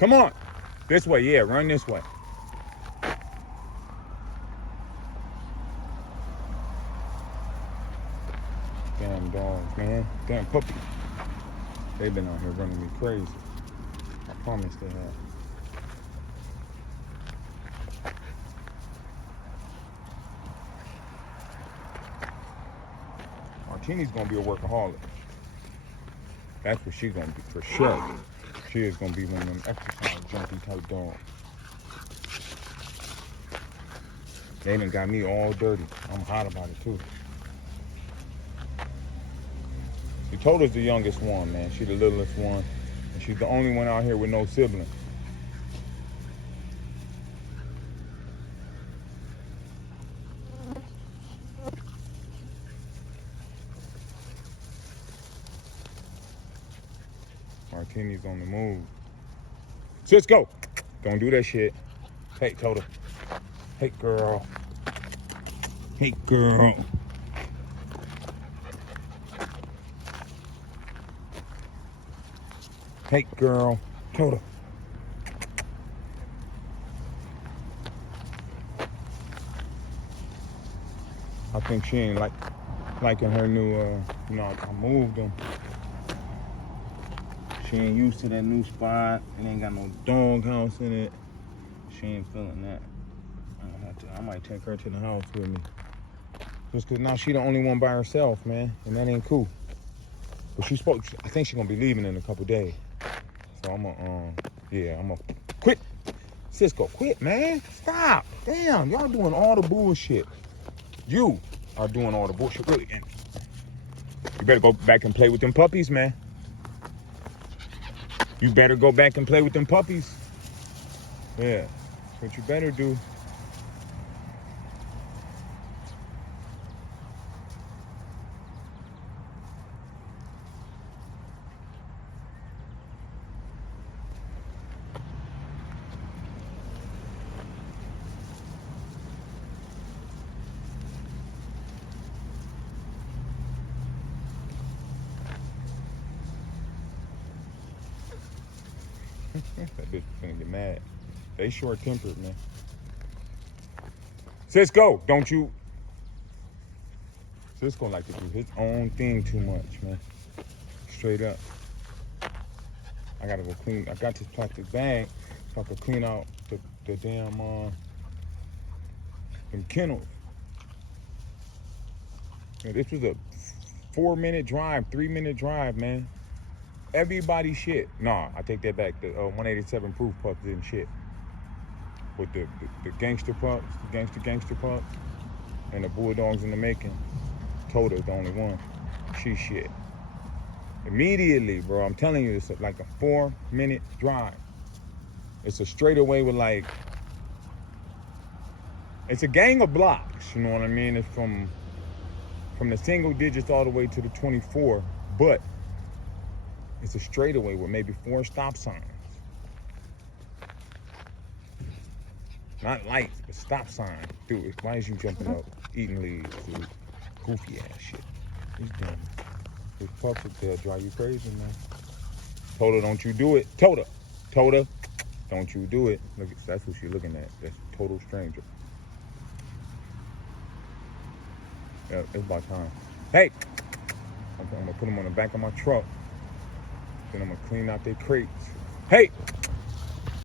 Come on. This way, yeah, run this way. Damn dogs, man. Damn puppies. They've been out here running me crazy. I promise they have. Martini's gonna be a workaholic. That's what she's gonna be for sure. She is gonna be one of them exercise junkie type dogs. They done got me all dirty. I'm hot about it too. She told us the youngest one, man. She the littlest one. And she's the only one out here with no siblings. Martini's on the move. Cisco, don't do that shit. Hey, Toto. Hey, girl. Hey, girl. Hey, girl. Toto. I think she ain't liking her new, I moved them. She ain't used to that new spot. It ain't got no dog house in it. She ain't feeling that. I might take her to the house with me. Just cause now she the only one by herself, man. And that ain't cool. But I think she's gonna be leaving in a couple days. So I'm gonna quit. Cisco, quit, man. Stop. Damn, y'all doing all the bullshit. You are doing all the bullshit, really. And you better go back and play with them puppies, man. You better go back and play with them puppies. Yeah, that's what you better do. That bitch finna get mad. They short-tempered, man. Cisco, don't you? Cisco like to do his own thing too much, man. Straight up. I gotta go clean. I got this plastic bag so I can clean out the damn them kennels. Yeah, this was a 4-minute drive, 3-minute drive, man. Everybody shit. Nah, I take that back. The 187 proof pups didn't shit. With the gangster pups, the gangster pups, and the bulldogs in the making. Toto's the only one. She shit. Immediately, bro. I'm telling you, it's like a 4-minute drive. It's a straightaway with it's a gang of blocks. You know what I mean? It's from the single digits all the way to the 24, but it's a straightaway with maybe 4 stop signs. Not lights, but stop signs. Dude, why is you jumping up, eating leaves, dude? Goofy ass shit. These pups up there drive you crazy, man. Toto, don't you do it. Toto, don't you do it. Look, that's what she's looking at. That's a total stranger. Yeah, it's about time. Hey, I'm gonna put them on the back of my truck. Then I'm gonna clean out their crates. Hey!